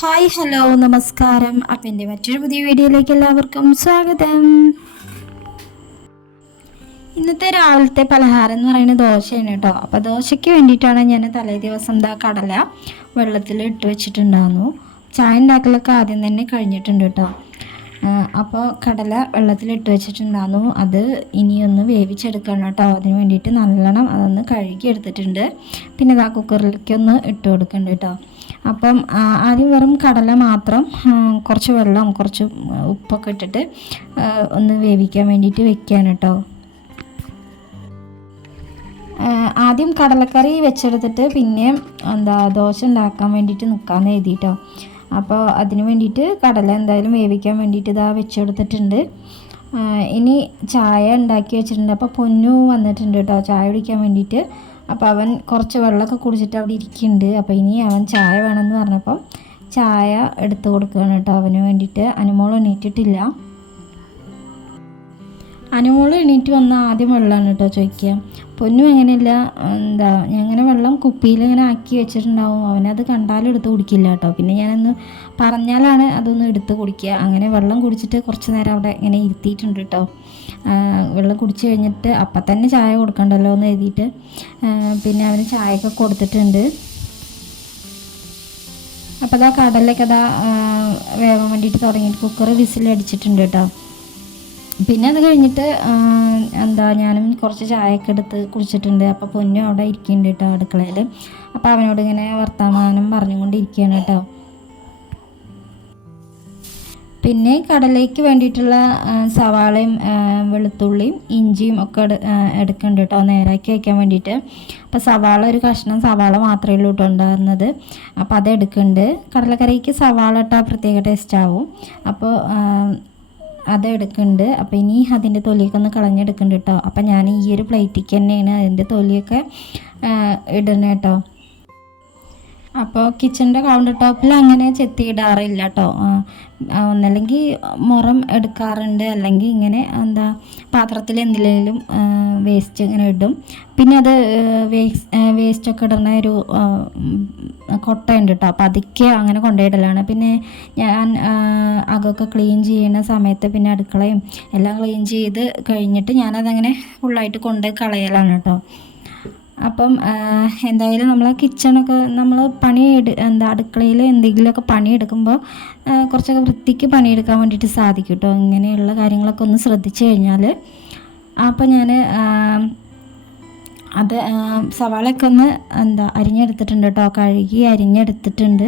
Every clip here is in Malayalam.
ഹായ് ഹലോ നമസ്കാരം. അപ്പം എന്റെ മറ്റൊരു പുതിയ വീഡിയോയിലേക്ക് എല്ലാവർക്കും സ്വാഗതം. ഇന്നത്തെ രാവിലത്തെ പലഹാരം എന്ന് പറയുന്നത് ദോശയാണ് കേട്ടോ. അപ്പോൾ ദോശയ്ക്ക് വേണ്ടിയിട്ടാണ് ഞാൻ തലേ ദിവസം ദാ കടല വെള്ളത്തിൽ ഇട്ട് വെച്ചിട്ടുണ്ടായിരുന്നു. ചായ ഉണ്ടാക്കലൊക്കെ ആദ്യം തന്നെ കഴിഞ്ഞിട്ടുണ്ട് കേട്ടോ. അപ്പോൾ കടല വെള്ളത്തിൽ ഇട്ട് വെച്ചിട്ടുണ്ടായിരുന്നു. അത് ഇനിയൊന്ന് വേവിച്ചെടുക്കണം കേട്ടോ. അതിന് വേണ്ടിയിട്ട് നല്ലോണം അതൊന്ന് കഴുകി എടുത്തിട്ടുണ്ട് പിന്നെ ഇതാ കുക്കറിലേക്ക് ഒന്ന് ഇട്ട് കൊടുക്കുന്നുണ്ട് കേട്ടോ. അപ്പം ആദ്യം വെറും കടല മാത്രം കുറച്ച് വെള്ളം കുറച്ച് ഉപ്പൊക്കെ ഇട്ടിട്ട് ഒന്ന് വേവിക്കാൻ വേണ്ടിയിട്ട് വെക്കാൻ കേട്ടോ ആദ്യം കടലക്കറി വെച്ചെടുത്തിട്ട് പിന്നെ എന്താ ദോശ ഉണ്ടാക്കാൻ വേണ്ടിയിട്ട് നിൽക്കാമെന്ന് എഴുതിയിട്ടോ അപ്പോൾ അതിന് വേണ്ടിയിട്ട് കടല എന്തായാലും വേവിക്കാൻ വേണ്ടിയിട്ട് ഇതാ വെച്ചെടുത്തിട്ടുണ്ട്. ഇനി ചായ ഉണ്ടാക്കി വെച്ചിട്ടുണ്ട്. അപ്പോൾ പൊന്നു വന്നിട്ടുണ്ട് കേട്ടോ ചായ കുടിക്കാൻ വേണ്ടിയിട്ട്. അപ്പോൾ അവൻ കുറച്ച് വെള്ളമൊക്കെ കുടിച്ചിട്ട് അവിടെ ഇരിക്കുന്നുണ്ട്. അപ്പോൾ ഇനി അവൻ ചായ വേണമെന്ന് പറഞ്ഞപ്പോൾ ചായ എടുത്ത് കൊടുക്കുകയാണ് കേട്ടോ. അവന് വേണ്ടിയിട്ട് അനുമോൾ എണീറ്റിട്ടില്ല. അനുമോൾ എണീറ്റ് വന്ന ആദ്യം വെള്ളമാണ് കേട്ടോ ചോദിക്കുക. പൊന്നും അങ്ങനെയല്ല. എന്താ ഞാൻ അങ്ങനെ വെള്ളം കുപ്പിയിൽ ഇങ്ങനെ ആക്കി വെച്ചിട്ടുണ്ടാവും. അവനത് കണ്ടാലും എടുത്ത് കുടിക്കില്ല കേട്ടോ. പിന്നെ ഞാനൊന്ന് പറഞ്ഞാലാണ് അതൊന്ന് എടുത്ത് കുടിക്കുക. അങ്ങനെ വെള്ളം കുടിച്ചിട്ട് കുറച്ച് നേരം അവിടെ ഇങ്ങനെ ഇരുത്തിയിട്ടുണ്ട് കേട്ടോ. വെള്ളം കുടിച്ച് കഴിഞ്ഞിട്ട് അപ്പം തന്നെ ചായ കൊടുക്കണ്ടല്ലോ എന്ന് എഴുതിയിട്ട് പിന്നെ അവന് ചായയൊക്കെ കൊടുത്തിട്ടുണ്ട്. അപ്പോൾ അതാ കടലൊക്കെ അതാ വേഗം വേണ്ടിയിട്ട് തുടങ്ങിയിട്ട് കുക്കർ വിസിലടിച്ചിട്ടുണ്ട് കേട്ടോ. പിന്നെ അത് കഴിഞ്ഞിട്ട് എന്താ ഞാനും കുറച്ച് ചായയൊക്കെ എടുത്ത് കുടിച്ചിട്ടുണ്ട്. അപ്പോൾ പൊന്നു അവിടെ ഇരിക്കുന്നുണ്ട് കേട്ടോ അടുക്കളയിൽ അപ്പോൾ അവനോട് ഇങ്ങനെ വർത്തമാനം പറഞ്ഞുകൊണ്ടിരിക്കുകയാണ് കേട്ടോ. പിന്നെ കടലേക്ക് വേണ്ടിയിട്ടുള്ള സവാളയും വെളുത്തുള്ളിയും ഇഞ്ചിയും ഒക്കെ എടുക്കുന്നുണ്ട് കേട്ടോ നേരാക്കി വയ്ക്കാൻ വേണ്ടിയിട്ട്. അപ്പോൾ സവാള ഒരു കഷ്ണം സവാള മാത്രമേ ഉള്ളൂ കേട്ടോ ഉണ്ടാകുന്നത് അപ്പോൾ അത് എടുക്കുന്നുണ്ട് കടലക്കറിക്ക് സവാള ഇട്ടാൽ പ്രത്യേക ടേസ്റ്റ് ആവും. അപ്പോൾ അത് എടുക്കുന്നുണ്ട് അപ്പോൾ ഇനി അതിന്റെ തൊലിയൊക്കെ ഒന്ന് കളഞ്ഞെടുക്കുന്നുണ്ട് കേട്ടോ അപ്പോൾ ഞാൻ ഈ ഒരു പ്ലേറ്റിക്ക് തന്നെയാണ് അതിന്റെ തൊലിയൊക്കെ ഇടുന്നത് കേട്ടോ അപ്പോൾ കിച്ചണിന്റെ കൗണ്ടർ ടോപ്പിൽ അങ്ങനെ ചെത്തി ഇടാറില്ല കേട്ടോ ഒന്നല്ലെങ്കിൽ മുറം എടുക്കാറുണ്ട്. അല്ലെങ്കിൽ ഇങ്ങനെ എന്താ പാത്രത്തിൽ എന്തിലേലും വേസ്റ്റ് ഇങ്ങനെ ഇടും. പിന്നെ അത് വേസ്റ്റ് വേസ്റ്റൊക്കെ ഇടുന്ന ഒരു കൊട്ടയുണ്ട് കേട്ടോ അപ്പോൾ അതൊക്കെ അങ്ങനെ കൊണ്ടുപോയിടലാണ്. പിന്നെ ഞാൻ അകമൊക്കെ ക്ലീൻ ചെയ്യുന്ന സമയത്ത് പിന്നെ അടുക്കളയും എല്ലാം ക്ലീൻ ചെയ്ത് കഴിഞ്ഞിട്ട് ഞാനതങ്ങനെ ഫുള്ളായിട്ട് കൊണ്ടുപോയി കളയലാണ് കേട്ടോ അപ്പം എന്തായാലും നമ്മൾ കിച്ചണൊക്കെ നമ്മൾ പണി എന്താ അടുക്കളയിൽ എന്തെങ്കിലുമൊക്കെ പണിയെടുക്കുമ്പോൾ കുറച്ചൊക്കെ വൃത്തിക്ക് പണിയെടുക്കാൻ വേണ്ടിയിട്ട് സാധിക്കും കേട്ടോ ഇങ്ങനെയുള്ള കാര്യങ്ങളൊക്കെ ഒന്ന് ശ്രദ്ധിച്ചു കഴിഞ്ഞാൽ അപ്പം ഞാൻ അത് സവാളയൊക്കെ ഒന്ന് എന്താ അരിഞ്ഞെടുത്തിട്ടുണ്ട് കേട്ടോ കഴുകി അരിഞ്ഞെടുത്തിട്ടുണ്ട്.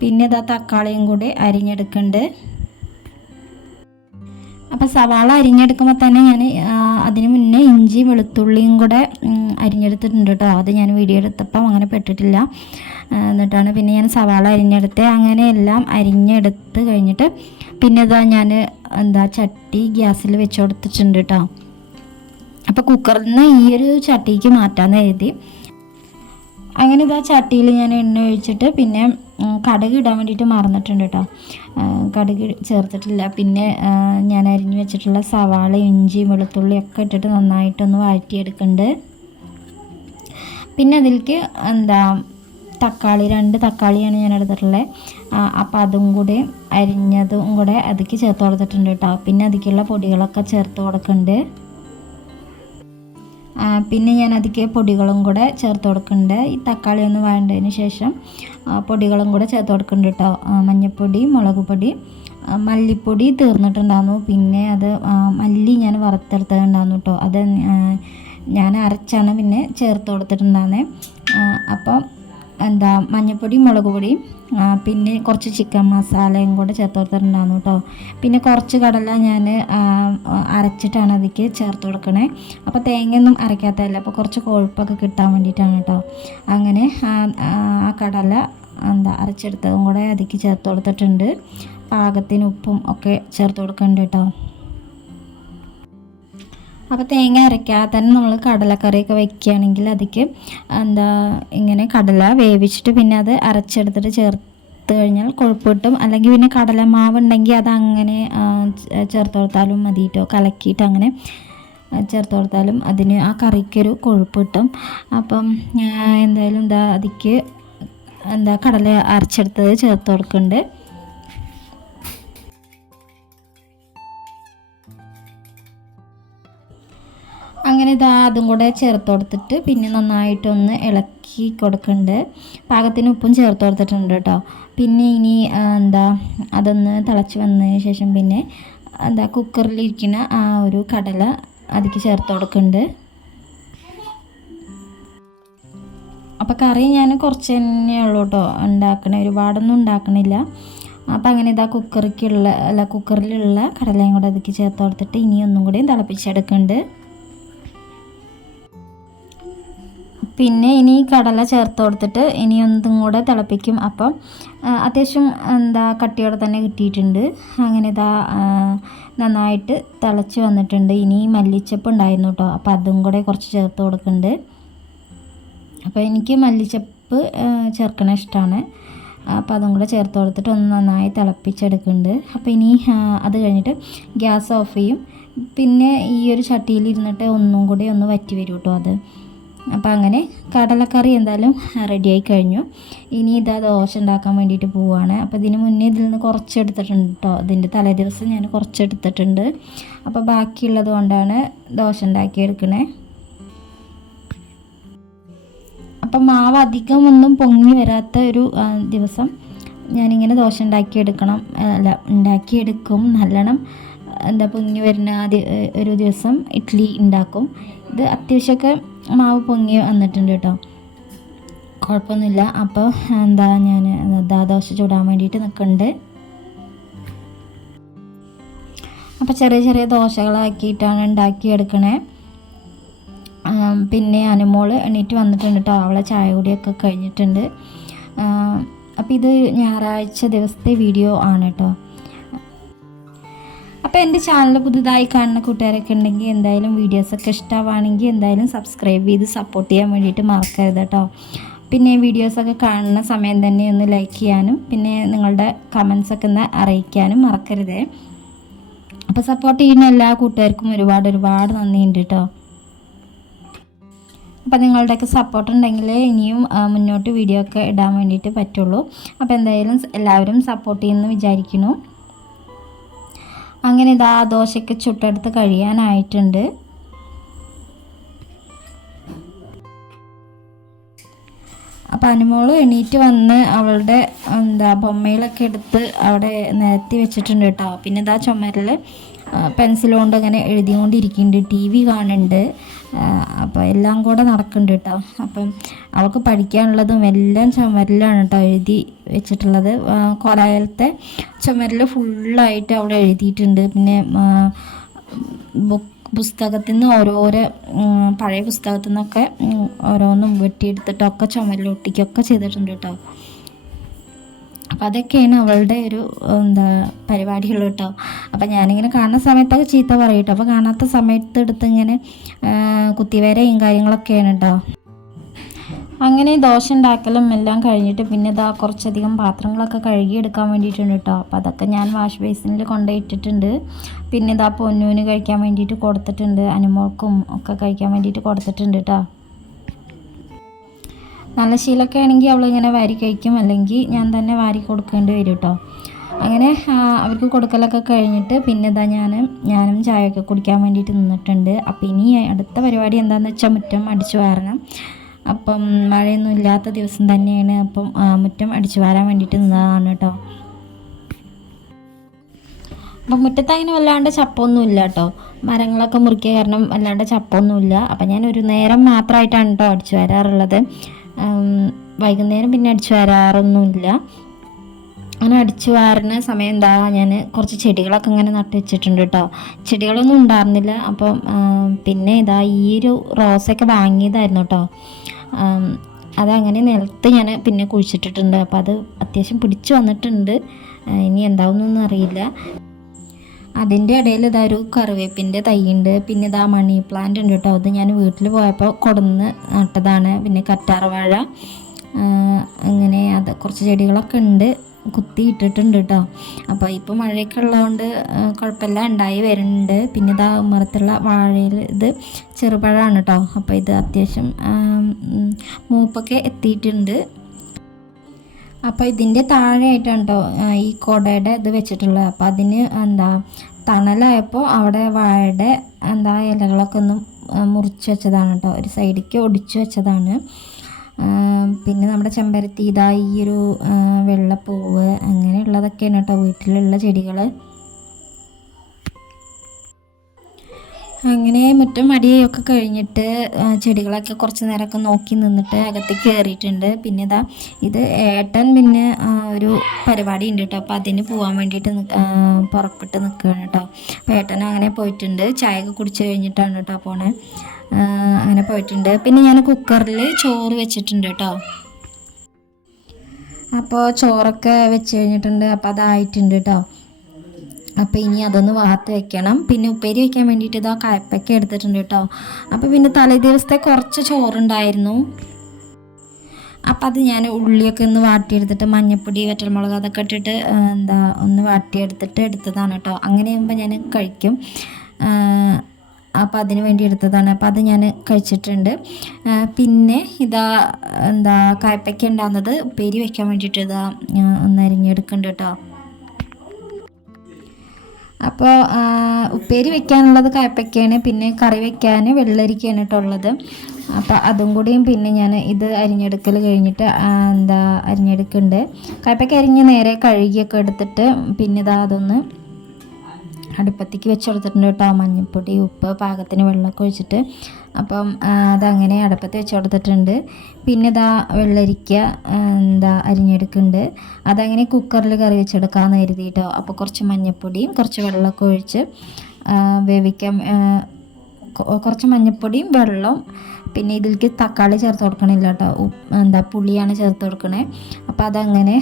പിന്നെ ഇതാ തക്കാളിയും കൂടി അരിഞ്ഞെടുക്കുന്നുണ്ട്. അപ്പോൾ സവാള അരിഞ്ഞെടുക്കുമ്പോൾ തന്നെ ഞാൻ അതിന് മുന്നേ ഇഞ്ചി വെളുത്തുള്ളിയും കൂടെ അരിഞ്ഞെടുത്തിട്ടുണ്ട് കേട്ടോ. അത് ഞാൻ വീഡിയോ എടുത്തപ്പം അങ്ങനെ പെട്ടിട്ടില്ല. എന്നിട്ടാണ് പിന്നെ ഞാൻ സവാള അരിഞ്ഞെടുത്ത്. അങ്ങനെ എല്ലാം അരിഞ്ഞെടുത്ത് കഴിഞ്ഞിട്ട് പിന്നെ ഇതാ ഞാൻ എന്താ ചട്ടി ഗ്യാസിൽ വെച്ച് കൊടുത്തിട്ടുണ്ട് കേട്ടോ. അപ്പോൾ കുക്കറിൽ നിന്ന് ഈ ഒരു ചട്ടിക്ക് മാറ്റാമെന്ന് എഴുതി അങ്ങനെ ഇതാ ചട്ടിയിൽ ഞാൻ എണ്ണ ഒഴിച്ചിട്ട് പിന്നെ കടുക് ഇടാൻ വേണ്ടിയിട്ട് മറന്നിട്ടുണ്ട് കേട്ടോ കടുക് ചേർത്തിട്ടില്ല. പിന്നെ ഞാൻ അരിഞ്ഞു വെച്ചിട്ടുള്ള സവാള ഇഞ്ചി വെളുത്തുള്ളി ഒക്കെ ഇട്ടിട്ട് നന്നായിട്ടൊന്ന് വഴറ്റിയെടുക്കുന്നുണ്ട്. പിന്നെ അതിലേക്ക് എന്താ തക്കാളി രണ്ട് തക്കാളിയാണ് ഞാൻ എടുത്തിട്ടുള്ളത് അപ്പോൾ അതും കൂടി അരിഞ്ഞതും കൂടെ അതിലേക്ക് ചേർത്ത് കൊടുത്തിട്ടുണ്ട് കേട്ടോ പിന്നെ അതിക്കുള്ള പൊടികളൊക്കെ ചേർത്ത് കൊടുക്കുന്നുണ്ട്. പിന്നെ ഞാൻ അതിലേക്ക് പൊടികളും കൂടെ ചേർത്ത് കൊടുക്കുന്നുണ്ട്. ഈ തക്കാളി ഒന്ന് വേണ്ടതിന് ശേഷം പൊടികളും കൂടെ ചേർത്ത് കൊടുക്കുന്നുണ്ട് കേട്ടോ മഞ്ഞൾപ്പൊടി മുളക് പൊടി മല്ലിപ്പൊടി തീർന്നിട്ടുണ്ടായിരുന്നു. പിന്നെ അത് മല്ലി ഞാൻ വറുത്തെടുത്തിട്ടുണ്ടായിരുന്നു കേട്ടോ അത് ഞാൻ അരച്ചാണ് പിന്നെ ചേർത്ത് കൊടുത്തിട്ടുണ്ടായിരുന്നത് അപ്പോൾ എന്താ മഞ്ഞൾപ്പൊടി മുളക് പൊടി പിന്നെ കുറച്ച് ചിക്കൻ മസാലയും കൂടെ ചേർത്ത് കൊടുത്തിട്ടുണ്ടായിരുന്നു കേട്ടോ പിന്നെ കുറച്ച് കടല ഞാൻ അരച്ചിട്ടാണ് അതിലേക്ക് ചേർത്ത് കൊടുക്കണേ. അപ്പോൾ തേങ്ങയൊന്നും അരയ്ക്കാത്തതല്ല. അപ്പോൾ കുറച്ച് കൊഴുപ്പൊക്കെ കിട്ടാൻ വേണ്ടിയിട്ടാണ് കേട്ടോ അങ്ങനെ ആ, കടല എന്താ അരച്ചെടുത്തതും കൂടെ അതിലേക്ക് ചേർത്ത് കൊടുത്തിട്ടുണ്ട്. പാകത്തിന് ഉപ്പും ഒക്കെ ചേർത്ത് കൊടുക്കുന്നുണ്ട് കേട്ടോ അപ്പോൾ തേങ്ങ അരയ്ക്കാതെ തന്നെ നമ്മൾ കടലക്കറിയൊക്കെ വെക്കുകയാണെങ്കിൽ അതിക്ക് എന്താ ഇങ്ങനെ കടല വേവിച്ചിട്ട് പിന്നെ അത് അരച്ചെടുത്തിട്ട് ചേർത്ത് കഴിഞ്ഞാൽ കൊഴുപ്പ് കിട്ടും അല്ലെങ്കിൽ പിന്നെ കടലമാവ് ഉണ്ടെങ്കിൽ അത് അങ്ങനെ ചേർത്ത് കൊടുത്താലും മതി കേട്ടോ കലക്കിയിട്ട് അങ്ങനെ ചേർത്ത് കൊടുത്താലും അതിന് ആ കറിക്കൊരു കൊഴുപ്പ് കിട്ടും അപ്പം എന്തായാലും എന്താ അതിക്ക് എന്താ കടല അരച്ചെടുത്തത് ചേർത്ത് കൊടുക്കുന്നുണ്ട്. അങ്ങനെ ഇതാ അതും കൂടെ ചേർത്ത് കൊടുത്തിട്ട് പിന്നെ നന്നായിട്ടൊന്ന് ഇളക്കി കൊടുക്കുന്നുണ്ട്. പാകത്തിന് ഉപ്പും ചേർത്ത് കൊടുത്തിട്ടുണ്ട് കേട്ടോ. പിന്നെ ഇനി എന്താ അതൊന്ന് തിളച്ച് വന്നതിന് ശേഷം പിന്നെ എന്താ കുക്കറിലിരിക്കുന്ന ആ ഒരു കടല അതിക്ക് ചേർത്ത് കൊടുക്കുന്നുണ്ട്. അപ്പോൾ കറി ഞാൻ കുറച്ച് തന്നെ ഉള്ളൂ കേട്ടോ. ഉണ്ടാക്കണേ ഒരുപാടൊന്നും ഉണ്ടാക്കണില്ല. അപ്പോൾ അങ്ങനെ ഇതാ കുക്കറിക്കുള്ള അല്ല കുക്കറിലുള്ള കടലയും കൂടെ അതിക്ക് ചേർത്ത് കൊടുത്തിട്ട് ഇനി ഒന്നും കൂടി തിളപ്പിച്ചെടുക്കുന്നുണ്ട്. പിന്നെ ഇനി കടല ചേർത്ത് കൊടുത്തിട്ട് ഇനി ഒന്നും കൂടെ തിളപ്പിക്കും. അപ്പം അത്യാവശ്യം എന്താ കട്ടിയോടെ തന്നെ കിട്ടിയിട്ടുണ്ട്. അങ്ങനെ ഇതാ നന്നായിട്ട് തിളച്ച് വന്നിട്ടുണ്ട്. ഇനി മല്ലിച്ചപ്പ് ഉണ്ടായിരുന്നു കേട്ടോ. അപ്പോൾ അതും കൂടെ കുറച്ച് ചേർത്ത് കൊടുക്കുന്നുണ്ട്. അപ്പോൾ എനിക്ക് മല്ലിച്ചപ്പ് ചേർക്കണ ഇഷ്ടമാണ് അപ്പോൾ അതും കൂടെ ചേർത്ത് കൊടുത്തിട്ട് ഒന്ന് നന്നായി തിളപ്പിച്ചെടുക്കുന്നുണ്ട്. അപ്പോൾ ഇനി അത് കഴിഞ്ഞിട്ട് ഗ്യാസ് ഓഫ് ചെയ്യും. പിന്നെ ഈ ഒരു ചട്ടിയിൽ ഇരുന്നിട്ട് ഒന്നും കൂടി ഒന്ന് വറ്റി വരും കേട്ടോ അത്. അപ്പോൾ അങ്ങനെ കടലക്കറി എന്തായാലും റെഡിയായി കഴിഞ്ഞു. ഇനി ഇതാ ദോശ ഉണ്ടാക്കാൻ വേണ്ടിയിട്ട് പോവുകയാണ് അപ്പോൾ ഇതിന് മുന്നേ ഇതിൽ നിന്ന് കുറച്ച് എടുത്തിട്ടുണ്ട് കേട്ടോ ഇതിന്റെ തലേ ദിവസം ഞാൻ കുറച്ച് എടുത്തിട്ടുണ്ട് അപ്പോൾ ബാക്കിയുള്ളത് കൊണ്ടാണ് ദോശ ഉണ്ടാക്കിയെടുക്കണേ. അപ്പം മാവ് അധികം ഒന്നും പൊങ്ങി വരാത്ത ഒരു ദിവസം ഞാനിങ്ങനെ ദോശ ഉണ്ടാക്കിയെടുക്കണം. അല്ല ഉണ്ടാക്കിയെടുക്കും. നല്ലോണം എന്താ പൊങ്ങി വരുന്ന ഒരു ദിവസം ഇഡ്ഡലി ഉണ്ടാക്കും. ഇത് അത്യാവശ്യമൊക്കെ മാവ് പൊങ്ങി വന്നിട്ടുണ്ട് കേട്ടോ. കുഴപ്പമൊന്നുമില്ല. അപ്പോൾ എന്താ ഞാൻ ദാ ദോശ ചൂടാൻ വേണ്ടിയിട്ട് നിൽക്കുന്നുണ്ട്. അപ്പോൾ ചെറിയ ചെറിയ ദോശകളാക്കിയിട്ടാണ് ഉണ്ടാക്കിയെടുക്കണേ. പിന്നെ അനുമോൾ എണീറ്റ് വന്നിട്ടുണ്ട് കേട്ടോ. അവളെ ചായ കുടിയൊക്കെ കഴിഞ്ഞിട്ടുണ്ട്. അപ്പോൾ ഇത് ഞായറാഴ്ച ദിവസത്തെ വീഡിയോ ആണ് കേട്ടോ. അപ്പോൾ എന്റെ ചാനൽ പുതുതായി കാണുന്ന കൂട്ടുകാരൊക്കെ ഉണ്ടെങ്കിൽ എന്തായാലും വീഡിയോസൊക്കെ ഇഷ്ടമാണെങ്കിൽ എന്തായാലും സബ്സ്ക്രൈബ് ചെയ്ത് സപ്പോർട്ട് ചെയ്യാൻ വേണ്ടിയിട്ട് മറക്കരുത് കേട്ടോ. പിന്നെ വീഡിയോസൊക്കെ കാണുന്ന സമയം തന്നെ ഒന്ന് ലൈക്ക് ചെയ്യാനും പിന്നെ നിങ്ങളുടെ കമൻസൊക്കെ ഒന്ന് അറിയിക്കാനും മറക്കരുത്. അപ്പോൾ സപ്പോർട്ട് ചെയ്യുന്ന എല്ലാ കൂട്ടുകാർക്കും ഒരുപാട് ഒരുപാട് നന്ദിയുണ്ട് കേട്ടോ. അപ്പോൾ നിങ്ങളുടെയൊക്കെ സപ്പോർട്ട് ഉണ്ടെങ്കിൽ ഇനിയും മുന്നോട്ട് വീഡിയോ ഒക്കെ ഇടാൻ വേണ്ടിയിട്ട് പറ്റുള്ളൂ. അപ്പോൾ എന്തായാലും എല്ലാവരും സപ്പോർട്ട് ചെയ്യുമെന്ന് വിചാരിക്കുന്നു. അങ്ങനെ ഇതാ ദോശയ്ക്ക് ചുട്ടെടുത്ത് കഴിയാനായിട്ടുണ്ട്. അപ്പം അനുമോൾ എണീറ്റ് വന്ന് അവളുടെ എന്താ ബൊമ്മയിലൊക്കെ എടുത്ത് അവിടെ നിരത്തി വെച്ചിട്ടുണ്ട് കേട്ടോ. പിന്നെ ഇതാ ചുമരിൽ പെൻസിൽ കൊണ്ട് അങ്ങനെ എഴുതിക്കൊണ്ടിരിക്കുന്നുണ്ട്. ടി വി കാണുന്നുണ്ട്. അപ്പോൾ എല്ലാം കൂടെ നടക്കുന്നുണ്ട് കേട്ടോ അപ്പം അവൾക്ക് പഠിക്കാനുള്ളതും എല്ലാം ചുമരിലാണ് കേട്ടോ എഴുതി വെച്ചിട്ടുള്ളത്. കൊലായലത്തെ ചുമരിൽ ഫുള്ളായിട്ട് അവിടെ എഴുതിയിട്ടുണ്ട്. പിന്നെ ബുക്ക് പുസ്തകത്തിൽ നിന്ന് ഓരോരോ പഴയ പുസ്തകത്തിൽ നിന്നൊക്കെ ഓരോന്നും വെട്ടിയെടുത്തിട്ടൊക്കെ ചുമരിൽ ഒട്ടിക്കൊക്കെ ചെയ്തിട്ടുണ്ട് കേട്ടോ അപ്പം അതൊക്കെയാണ് അവളുടെ ഒരു എന്താ പരിപാടികൾ കേട്ടോ. അപ്പം ഞാനിങ്ങനെ കാണുന്ന സമയത്തൊക്കെ ചീത്ത പറയും കേട്ടോ. അപ്പോൾ കാണാത്ത സമയത്ത് എടുത്ത് ഇങ്ങനെ കുത്തിവരയും കാര്യങ്ങളൊക്കെയാണ് കേട്ടോ. അങ്ങനെ ദോശ ഉണ്ടാക്കലും എല്ലാം കഴിഞ്ഞിട്ട് പിന്നെ ഇതാ കുറച്ചധികം പാത്രങ്ങളൊക്കെ കഴുകിയെടുക്കാൻ വേണ്ടിയിട്ടുണ്ട് കേട്ടോ. അപ്പോൾ അതൊക്കെ ഞാൻ വാഷ് ബേസിനിൽ കൊണ്ടുപോയിട്ടിട്ടുണ്ട് പിന്നെ ഇതാ പൊന്നൂന് കഴിക്കാൻ വേണ്ടിയിട്ട് കൊടുത്തിട്ടുണ്ട്. അനുമോൾക്കും ഒക്കെ കഴിക്കാൻ വേണ്ടിയിട്ട് കൊടുത്തിട്ടുണ്ട് കേട്ടോ. നല്ല ശീലമൊക്കെ ആണെങ്കിൽ അവൾ ഇങ്ങനെ വാരി കഴിക്കും. അല്ലെങ്കിൽ ഞാൻ തന്നെ വാരി കൊടുക്കേണ്ടി വരും കേട്ടോ അങ്ങനെ അവർക്ക് കൊടുക്കലൊക്കെ കഴിഞ്ഞിട്ട് പിന്നെ ഇതാ ഞാൻ ഞാനും ചായയൊക്കെ കുടിക്കാൻ വേണ്ടിയിട്ട് നിന്നിട്ടുണ്ട്. അപ്പം ഇനി അടുത്ത പരിപാടി എന്താണെന്ന് വെച്ചാൽ മുറ്റം അടിച്ചു വാരണം. അപ്പം മഴയൊന്നും ഇല്ലാത്ത ദിവസം തന്നെയാണ് അപ്പം മുറ്റം അടിച്ചു വാരാൻ വേണ്ടിയിട്ട് നിന്നതാണ് കേട്ടോ അപ്പം മുറ്റത്ത് വല്ലാണ്ട് ചപ്പൊന്നുമില്ല കേട്ടോ മരങ്ങളൊക്കെ മുറിക്കുക കാരണം വല്ലാണ്ട് ചപ്പൊന്നുമില്ല അപ്പം ഞാൻ ഒരു നേരം മാത്രമായിട്ടാണ് കേട്ടോ അടിച്ചു വരാറുള്ളത്. വൈകുന്നേരം പിന്നെ അടിച്ചു വരാറൊന്നുമില്ല. അങ്ങനെ അടിച്ചു വാരുന്ന സമയം എന്താ ഞാൻ കുറച്ച് ചെടികളൊക്കെ ഇങ്ങനെ നട്ട് വെച്ചിട്ടുണ്ട് കേട്ടോ. ചെടികളൊന്നും ഉണ്ടായിരുന്നില്ല. അപ്പം പിന്നെ ഇതാ ഈ ഒരു റോസൊക്കെ വാങ്ങിയതായിരുന്നു കേട്ടോ. അത് അതങ്ങനെ നിലത്ത് ഞാൻ പിന്നെ കുഴിച്ചിട്ടിട്ടുണ്ട്. അപ്പോൾ അത് അത്യാവശ്യം പിടിച്ചു വന്നിട്ടുണ്ട്. ഇനി എന്താവുന്നൊന്നും അറിയില്ല. അതിന്റെ ഇടയിൽ ഇതാ ഒരു കറിവേപ്പിന്റെ തൈയുണ്ട്. പിന്നെ ഇതാ മണി പ്ലാന്റ് ഉണ്ട് കേട്ടോ. അത് ഞാൻ വീട്ടിൽ പോയപ്പോൾ കൊടുന്ന് നട്ടതാണ്. പിന്നെ കറ്റാർവാഴ അങ്ങനെ അത് കുറച്ച് ചെടികളൊക്കെ ഉണ്ട്. കുത്തി ഇട്ടിട്ടുണ്ട് കേട്ടോ. അപ്പോൾ ഇപ്പോൾ മഴയൊക്കെ ഉള്ളതുകൊണ്ട് കുഴപ്പമില്ല. ഉണ്ടായി വരുന്നുണ്ട്. പിന്നെ ഇതാ മരത്തുള്ള വാഴയിൽ ഇത് ചെറുപഴമാണ് കേട്ടോ. അപ്പോൾ ഇത് അത്യാവശ്യം മൂപ്പൊക്കെ എത്തിയിട്ടുണ്ട്. അപ്പോൾ ഇതിന്റെ താഴെയായിട്ടാണ് കേട്ടോ ഈ കുടയുടെ ഇത് വെച്ചിട്ടുള്ളത്. അപ്പോൾ അതിന് എന്താ തണലായപ്പോൾ അവിടെ വാഴയുടെ എന്താ ഇലകളൊക്കെ ഒന്ന് മുറിച്ച് വെച്ചതാണ് കേട്ടോ ഒരു സൈഡിലേക്ക് ഒടിച്ചു വെച്ചതാണ്. പിന്നെ നമ്മുടെ ചെമ്പരത്തി ഇതാ ഈ ഒരു വെള്ളപ്പൂവ് അങ്ങനെയുള്ളതൊക്കെയാണ് കേട്ടോ വീട്ടിലുള്ള ചെടികൾ അങ്ങനെ മുറ്റം അടിയൊക്കെ കഴിഞ്ഞിട്ട് ചെടികളൊക്കെ കുറച്ച് നേരമൊക്കെ നോക്കി നിന്നിട്ട് അകത്തേക്ക് കയറിയിട്ടുണ്ട്. പിന്നെ ഇതാ ഇത് ഏട്ടൻ പിന്നെ ഒരു പരിപാടി ഉണ്ട് കേട്ടോ. അപ്പോൾ അതിന് പോകാൻ വേണ്ടിയിട്ട് പുറപ്പെട്ട് നിൽക്കുകയാണ് കേട്ടോ. അപ്പോൾ ഏട്ടൻ അങ്ങനെ പോയിട്ടുണ്ട്. ചായയൊക്കെ കുടിച്ച് കഴിഞ്ഞിട്ടാണ് കേട്ടോ പോണേ. അങ്ങനെ പോയിട്ടുണ്ട്. പിന്നെ ഞാൻ കുക്കറിൽ ചോറ് വെച്ചിട്ടുണ്ട് കേട്ടോ. അപ്പോൾ ചോറൊക്കെ വെച്ച് കഴിഞ്ഞിട്ടുണ്ട്. അപ്പോൾ അതായിട്ടുണ്ട് കേട്ടോ. അപ്പോൾ ഇനി അതൊന്ന് വാർത്ത് വെക്കണം. പിന്നെ ഉപ്പേരി വെക്കാൻ വേണ്ടിയിട്ട് ഇതാ കയപ്പൊക്കെ എടുത്തിട്ടുണ്ട് കേട്ടോ. അപ്പോൾ പിന്നെ തലേ ദിവസത്തെ കുറച്ച് ചോറുണ്ടായിരുന്നു. അപ്പം അത് ഞാൻ ഉള്ളിയൊക്കെ ഒന്ന് വാട്ടിയെടുത്തിട്ട് മഞ്ഞപ്പൊടി വറ്റൽമുളക് അതൊക്കെ ഇട്ടിട്ട് എന്താ ഒന്ന് വാട്ടിയെടുത്തിട്ട് എടുത്തതാണ് കേട്ടോ. അങ്ങനെ ആകുമ്പോൾ ഞാൻ കഴിക്കും. അപ്പം അതിന് വേണ്ടി എടുത്തതാണ്. അപ്പം അത് ഞാൻ കഴിച്ചിട്ടുണ്ട്. പിന്നെ ഇതാ എന്താ കയപ്പയ്ക്ക ഉണ്ടാകുന്നത് ഉപ്പേരി വെക്കാൻ വേണ്ടിയിട്ട് ഇതാ ഒന്ന് അരിഞ്ഞെടുക്കുന്നുണ്ട് കേട്ടോ. അപ്പോൾ ഉപ്പേരി വെക്കാനുള്ളത് കയപ്പയ്ക്കാണ് പിന്നെ കറി വെക്കാൻ വെള്ളരിക്കാണ് കേട്ടോ ഉള്ളത്. അപ്പോൾ അതും കൂടിയും പിന്നെ ഞാൻ ഇത് അരിഞ്ഞെടുക്കൽ കഴിഞ്ഞിട്ട് എന്താ അരിഞ്ഞെടുക്കുന്നുണ്ട്. കയപ്പയ്ക്ക അരിഞ്ഞ് നേരെ കഴുകിയൊക്കെ എടുത്തിട്ട് പിന്നെ ഇതാ അതൊന്ന് അടുപ്പത്തേക്ക് വെച്ച് കൊടുത്തിട്ടുണ്ട് കേട്ടോ മഞ്ഞൾപ്പൊടി ഉപ്പ് പാകത്തിന് വെള്ളമൊക്കെ ഒഴിച്ചിട്ട്. അപ്പം അതങ്ങനെ അടപ്പത്ത് വെച്ച് കൊടുത്തിട്ടുണ്ട്. പിന്നെ ഇതാ വെള്ളരിക്ക എന്താ അരിഞ്ഞെടുക്കുന്നുണ്ട്. അതങ്ങനെ കുക്കറിൽ കറി വെച്ചെടുക്കാമെന്ന് കരുതിയിട്ടോ അപ്പോൾ കുറച്ച് മഞ്ഞൾപ്പൊടിയും കുറച്ച് വെള്ളമൊക്കെ ഒഴിച്ച് വേവിക്കാൻ കുറച്ച് മഞ്ഞൾപ്പൊടിയും വെള്ളവും പിന്നെ ഇതിലേക്ക് തക്കാളി ചേർത്ത് കൊടുക്കണില്ല കേട്ടോ. എന്താ പുളിയാണ് ചേർത്ത് കൊടുക്കണേ. അപ്പോൾ അതങ്ങനെ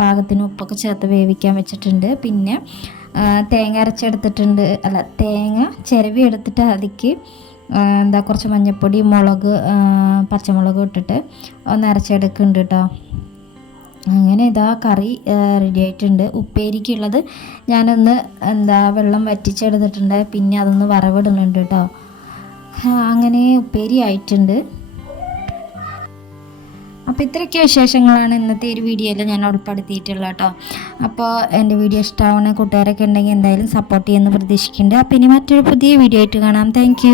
പാകത്തിന് ഉപ്പൊക്കെ ചേർത്ത് വേവിക്കാൻ വെച്ചിട്ടുണ്ട്. പിന്നെ തേങ്ങ അരച്ചെടുത്തിട്ടുണ്ട്. അല്ല തേങ്ങ ചിരവി എടുത്തിട്ട് അതിക്ക് എന്താ കുറച്ച് മഞ്ഞൾപ്പൊടി മുളക് പച്ചമുളക് ഇട്ടിട്ട് ഒന്ന് അരച്ചെടുക്കുന്നുണ്ട് കേട്ടോ. അങ്ങനെ ഇതാ കറി റെഡി ആയിട്ടുണ്ട്. ഉപ്പേരിക്കുള്ളത് ഞാനൊന്ന് എന്താ വെള്ളം വറ്റിച്ചെടുത്തിട്ടുണ്ട്. പിന്നെ അതൊന്ന് വറവിടുന്നുണ്ട് കേട്ടോ. അങ്ങനെ ഉപ്പേരി ആയിട്ടുണ്ട്. അപ്പോൾ ഇത്രയൊക്കെ വിശേഷങ്ങളാണ് ഇന്നത്തെ ഒരു വീഡിയോയിൽ ഞാൻ ഉൾപ്പെടുത്തിയിട്ടുള്ളത് കേട്ടോ. അപ്പോൾ എന്റെ വീഡിയോ ഇഷ്ടമാവുന്ന കൂട്ടുകാരൊക്കെ ഉണ്ടെങ്കിൽ എന്തായാലും സപ്പോർട്ട് ചെയ്യുമെന്ന് പ്രതീക്ഷിക്കുന്നുണ്ട്. അപ്പോൾ ഇനി മറ്റൊരു പുതിയ വീഡിയോ ആയിട്ട് കാണാം. താങ്ക്